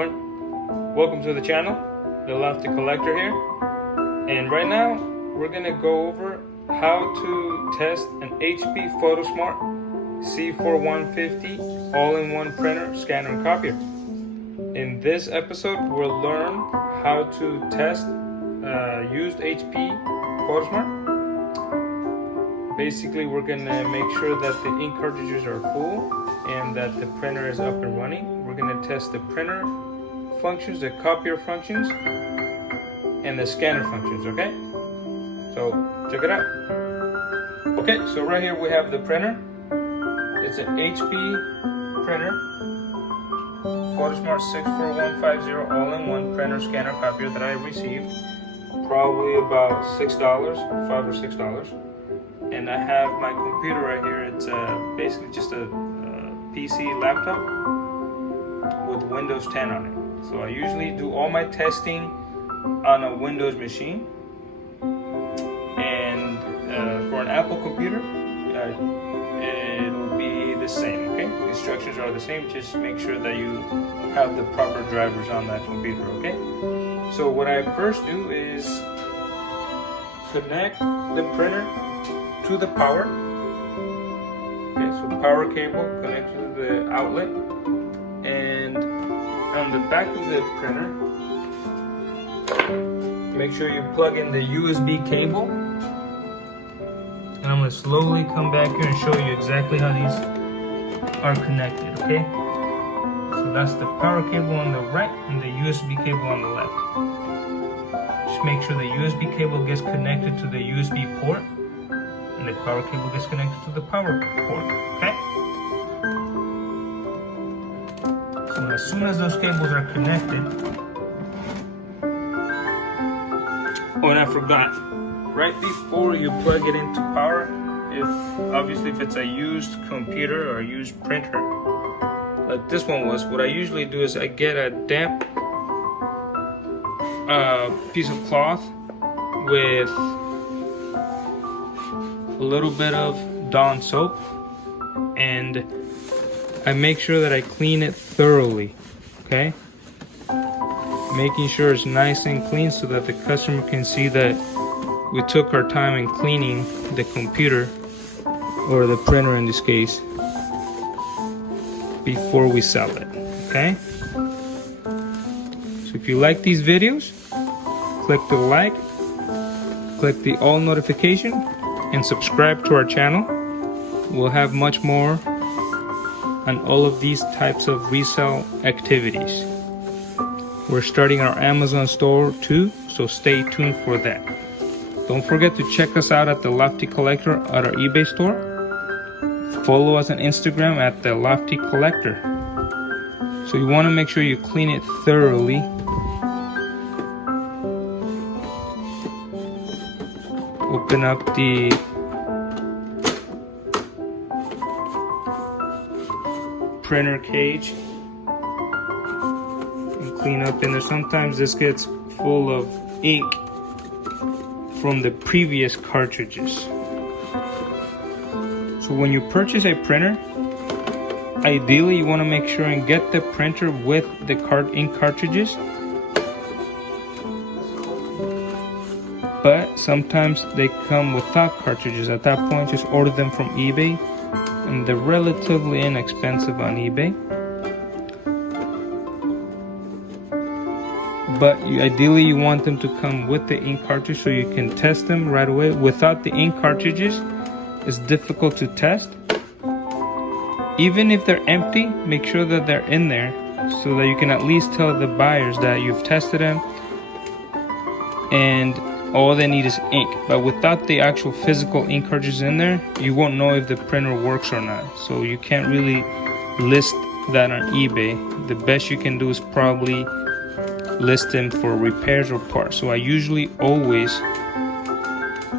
everyone, welcome to the channel, the Lofty Collector here, and right now we're gonna go over how to test an HP Photosmart C4150 all-in-one printer, scanner, and copier. In this episode we'll learn how to test used HP Photosmart. Basically we're gonna make sure that the ink cartridges are full and that the printer is up and running. We're going to test the printer functions, the copier functions, and the scanner functions, okay? So, check it out. Okay, so right here we have the printer. It's an HP printer, Photosmart C4150 all-in-one printer, scanner, copier that I received. Probably about $6, $5 or $6. And I have my computer right here. It's basically just a PC laptop with Windows 10 on it. So I usually do all my testing on a Windows machine, and for an Apple computer it'll be the same. Okay, the instructions are the same, just make sure that you have the proper drivers on that computer. Okay, so what I first do is connect the printer to the power. Okay, so power cable connected to the outlet, and on the back of the printer, make sure you plug in the USB cable. And I'm going to slowly come back here and show you exactly how these are connected, okay? So that's the power cable on the right and the USB cable on the left. Just make sure the USB cable gets connected to the USB port, and the power cable gets connected to the power port, okay? So as soon as those cables are connected, oh, and I forgot, right before you plug it into power, obviously if it's a used computer or a used printer, like this one was, what I usually do is I get a damp piece of cloth with a little bit of Dawn soap, and I make sure that I clean it thoroughly, okay? Making sure it's nice and clean so that the customer can see that we took our time in cleaning the computer, or the printer in this case, before we sell it, okay? So if you like these videos, click the like, click the all notification, and subscribe to our channel. We'll have much more on all of these types of resale activities. We're starting our Amazon store too, so stay tuned for that. Don't forget to check us out at the Lofty Collector at our eBay store. Follow us on Instagram at the Lofty Collector. So you want to make sure you clean it thoroughly. Open up the printer cage and clean up in there. Sometimes this gets full of ink from the previous cartridges. So when you purchase a printer, ideally you want to make sure and get the printer with the ink cartridges. But sometimes they come without cartridges. At that point, just order them from eBay, and they're relatively inexpensive on eBay. But ideally you want them to come with the ink cartridge so you can test them right away. Without the ink cartridges, it's difficult to test. Even if they're empty, make sure that they're in there so that you can at least tell the buyers that you've tested them and all they need is ink. But without the actual physical ink cartridges in there, you won't know if the printer works or not. So you can't really list that on eBay. The best you can do is probably list them for repairs or parts. So I usually always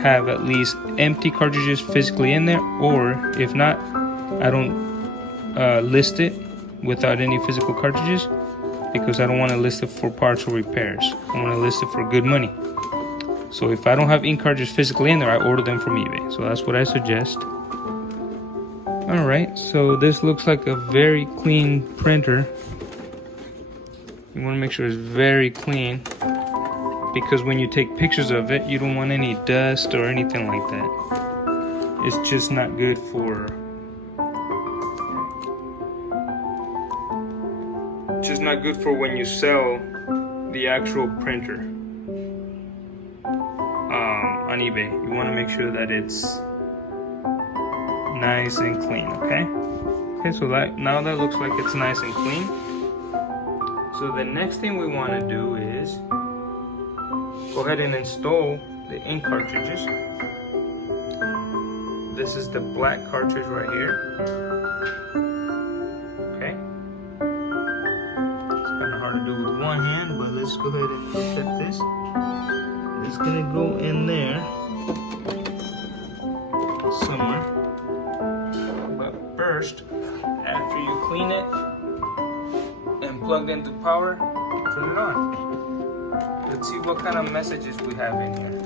have at least empty cartridges physically in there, or if not, I don't list it without any physical cartridges, because I don't want to list it for parts or repairs. I want to list it for good money. So if I don't have ink cartridges physically in there, I order them from eBay. So that's what I suggest. Alright, so this looks like a very clean printer. You want to make sure it's very clean, because when you take pictures of it, you don't want any dust or anything like that. It's just not good for when you sell the actual printer on eBay. You want to make sure that it's nice and clean. Okay, so now that looks like it's nice and clean. So the next thing we want to do is go ahead and install the ink cartridges. This is the black cartridge right here. Okay. It's kind of hard to do with one hand, but let's go ahead and look at this. It's gonna go in there somewhere. But first, after you clean it and plugged into power, turn it on. Let's see what kind of messages we have in here.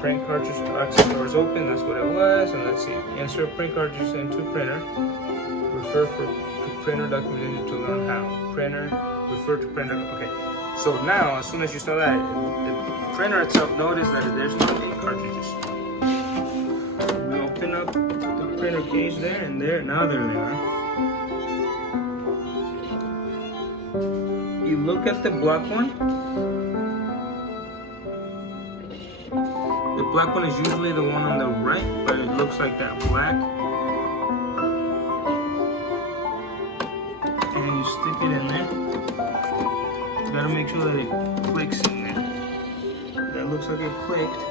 Print cartridge oxygen door is open, that's what it was. And let's see, insert print cartridge into printer. Refer to printer documentation to learn how. Printer, refer to printer, okay. So now, as soon as you saw that, the printer itself noticed that there's no ink cartridges. We open up the printer case there, and now they're there. You look at the black one. The black one is usually the one on the right, but it looks like that black. And you stick it in there. You gotta make sure that it clicks in there. That looks like it clicked.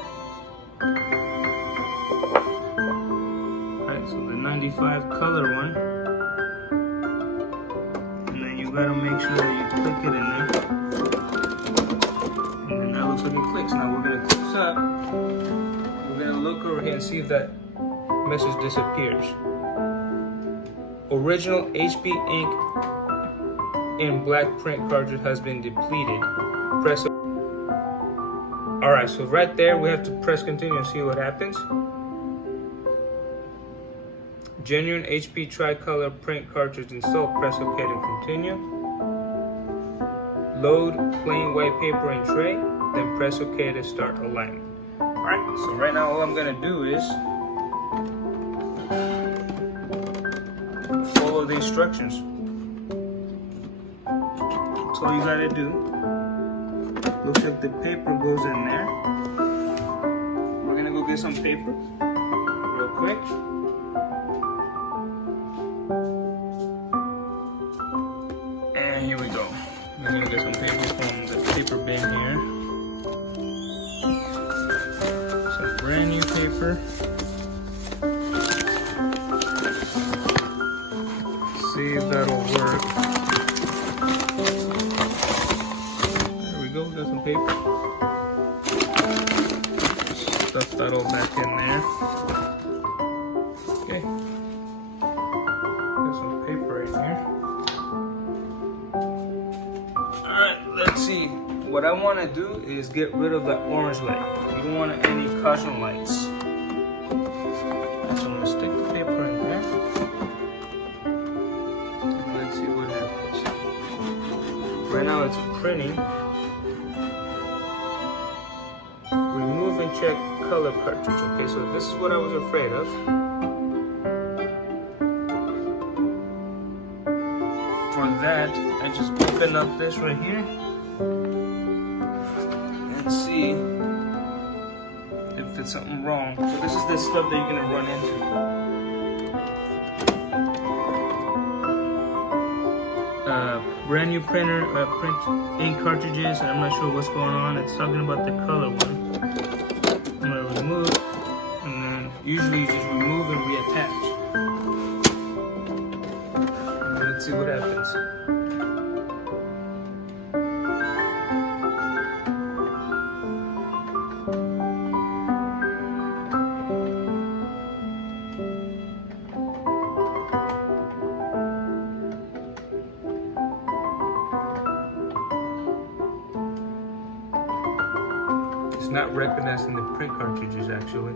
Alright, so the 95 color one. And then you gotta make sure that you click it in there. And then that looks like it clicks. Now we're gonna close up. We're gonna look over here and see if that message disappears. Original HP ink in black print cartridge has been depleted. Press. Alright, so right there we have to press continue and see what happens. Genuine HP tricolor print cartridge installed. Press OK to continue. Load plain white paper and tray, then press OK to start alignment. Alright, so right now all I'm gonna do is follow the instructions. That's all you gotta do. Looks like the paper goes in there. We're gonna go get some paper real quick. And here we go. We're gonna get some paper from the paper bin here. Some brand new paper. See if that'll work. There we go, got some paper. Stuff that all back in there. Okay. Got some paper in here. Alright, let's see. What I want to do is get rid of that orange light. You don't want any caution lights. So I'm going to stick the paper in there. And let's see what happens. Right now it's printing. Remove and check color cartridge. Okay, so this is what I was afraid of. For that, I just open up this right here and see if there's something wrong. So this is the stuff that you're gonna run into. Brand new printer, print ink cartridges, and I'm not sure what's going on. It's talking about the color one. I'm gonna remove, and then usually you just remove and reattach. And let's see what happens. It's not recognizing the print cartridges actually.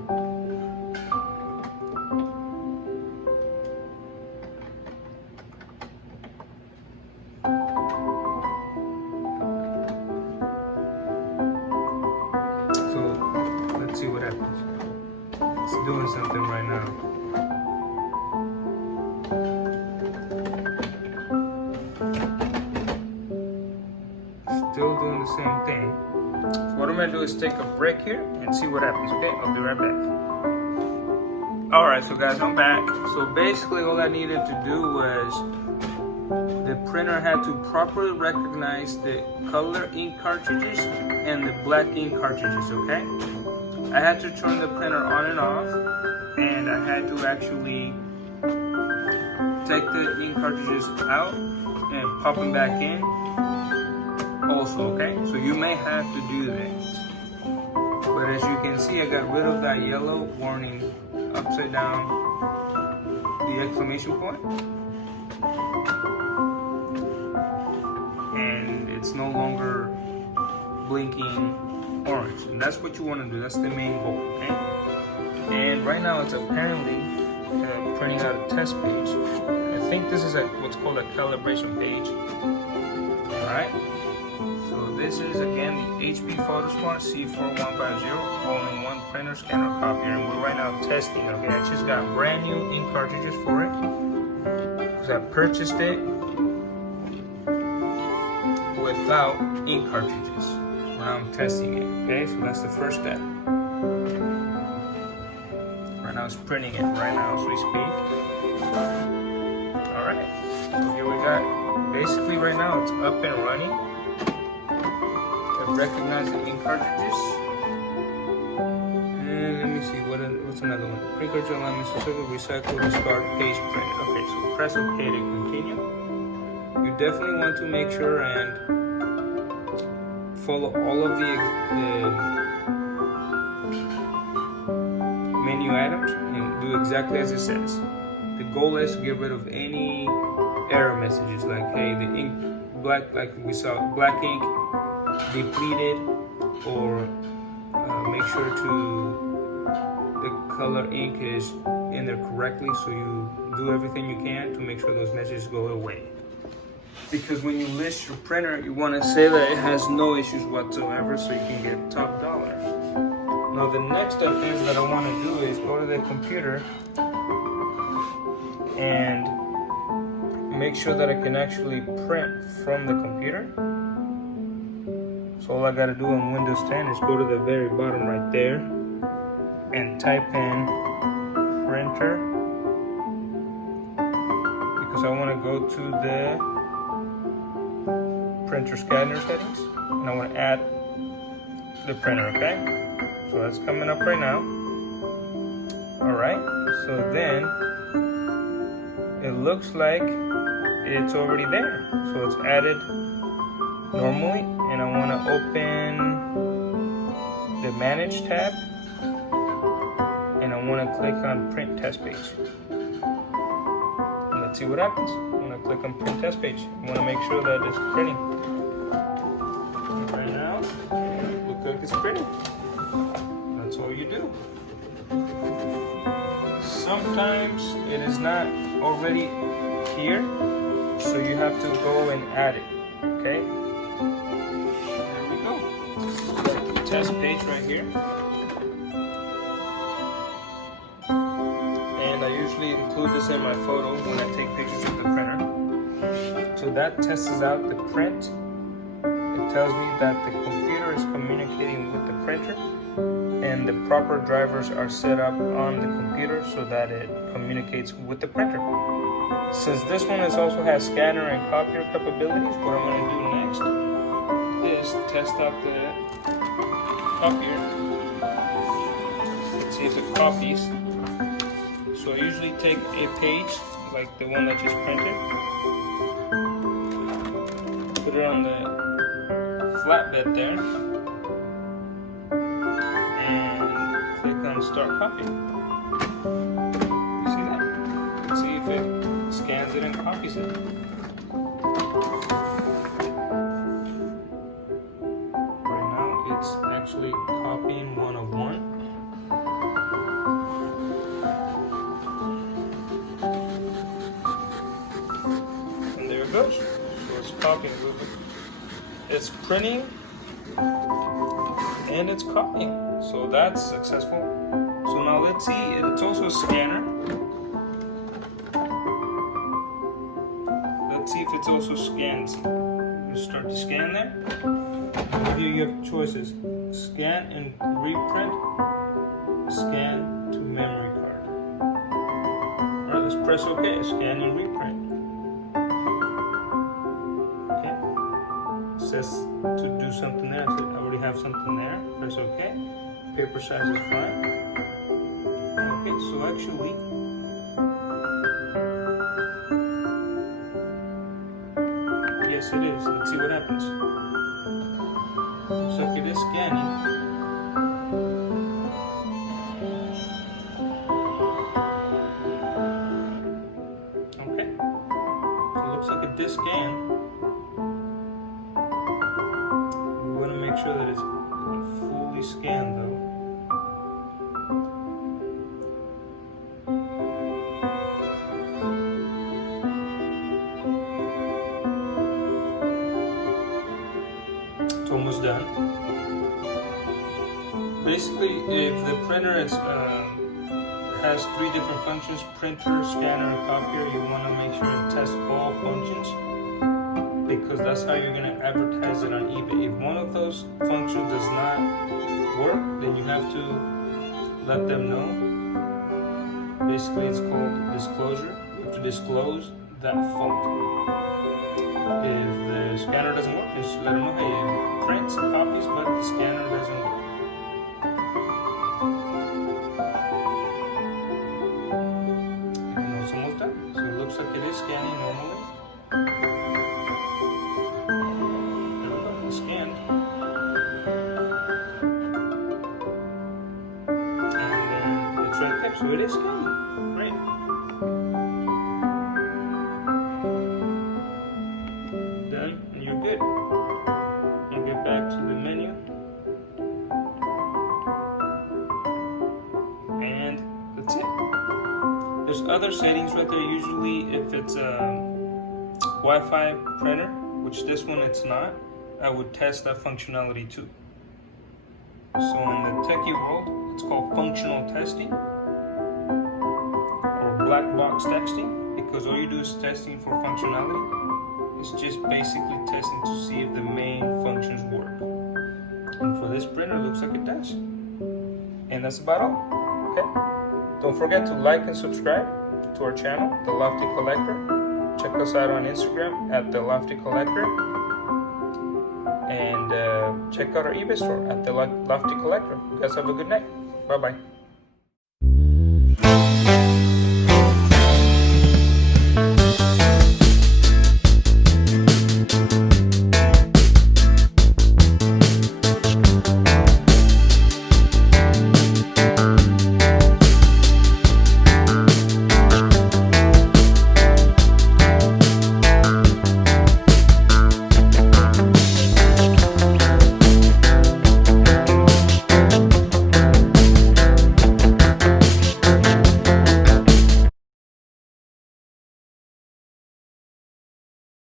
It's doing something right now. Still doing the same thing. So what I'm gonna do is take a break here and see what happens, okay? I'll be right back. Alright, so guys, I'm back. So basically all I needed to do was the printer had to properly recognize the color ink cartridges and the black ink cartridges, okay? I had to turn the printer on and off, and I had to actually take the ink cartridges out and pop them back in also, okay? So you may have to do that. But as you can see, I got rid of that yellow warning upside down, the exclamation point. And it's no longer blinking orange. And that's what you want to do. That's the main goal, okay? And right now it's apparently printing out a test page. I think this is what's called a calibration page. Alright? So this is again the HP Photosmart C4150 all-in-one printer, scanner, copier, and we're right now testing. Okay, I just got brand new ink cartridges for it because I purchased it without ink cartridges. So now I'm testing it. Okay, so that's the first step. Right now it's printing it right now as we speak. All right, so here we got. Basically, right now it's up and running. Recognize the ink cartridges. And let me see, what's another one? Print cartridge alignment specific, recycle, discard, page printed. Okay, so press OK to continue. You definitely want to make sure and follow all of the menu items and do exactly as it says. The goal is to get rid of any error messages like, hey, the ink black, like we saw, black ink depleted, or make sure the color ink is in there correctly, so you do everything you can to make sure those messages go away. Because when you list your printer, you want to say that it has no issues whatsoever so you can get top dollar. Now the next step is that I want to do is go to the computer and make sure that I can actually print from the computer. So all I gotta do on Windows 10 is go to the very bottom right there and type in printer, because I want to go to the printer scanner settings and I want to add the printer, okay? So that's coming up right now. Alright, so then it looks like it's already there. So it's added normally, and I want to open the Manage tab, and I want to click on Print Test Page. And let's see what happens. I'm going to click on Print Test Page. I want to make sure that it's printing. Right now, it looks like it's printing. That's all you do. Sometimes it is not already here, so you have to go and add it, okay? Test page right here, and I usually include this in my photo when I take pictures of the printer. So that tests out the print. It tells me that the computer is communicating with the printer and the proper drivers are set up on the computer so that it communicates with the printer. Since this one also has scanner and copier capabilities, what I'm going to do next is test out the copier. Let's see if it copies. So I usually take a page like the one I just printed, put it on the flatbed there, and click on Start Copy. You see that? Let's see if it scans it and copies it. Actually copying 101. And there it goes. So it's copying. It's printing and it's copying. So that's successful. So now let's see, it's also a scanner. Let's see if it's also scans. You start to scan there. Here you have choices: scan and reprint, scan to memory card. Alright, let's press OK. Scan and reprint. Okay. It says to do something there. So I already have something there. Press OK. Paper size is fine. Okay, so actually, yes it is. Let's see what happens. So it is scanning. Okay. So it looks like it did scan. We want to make sure that it's fully scanned though. Almost done. Basically, if the printer has 3 different functions: printer, scanner, and copier, you want to make sure and test all functions, because that's how you're going to advertise it on eBay. If one of those functions does not work, then you have to let them know. Basically, it's called disclosure. You have to disclose that fault. If the scanner doesn't work, just let them know, hey, it prints, copies, but the scanner doesn't work. And it's almost done. So it looks like it is scanning normally. There we go, it's scanned. And then it's right there, so it is scanning. Great. Done, and you're good. I'll get back to the menu. And that's it. There's other settings right there. Usually if it's a Wi-Fi printer, which this one it's not, I would test that functionality too. So in the techie world, it's called functional testing or black box testing, because all you do is testing for functionality. It's just basically testing to see if the main functions work. And for this printer, it looks like it does. And that's about all. Okay. Don't forget to like and subscribe to our channel, The Lofty Collector. Check us out on Instagram at The Lofty Collector. And check out our eBay store at The Lofty Collector. You guys have a good night. Bye-bye.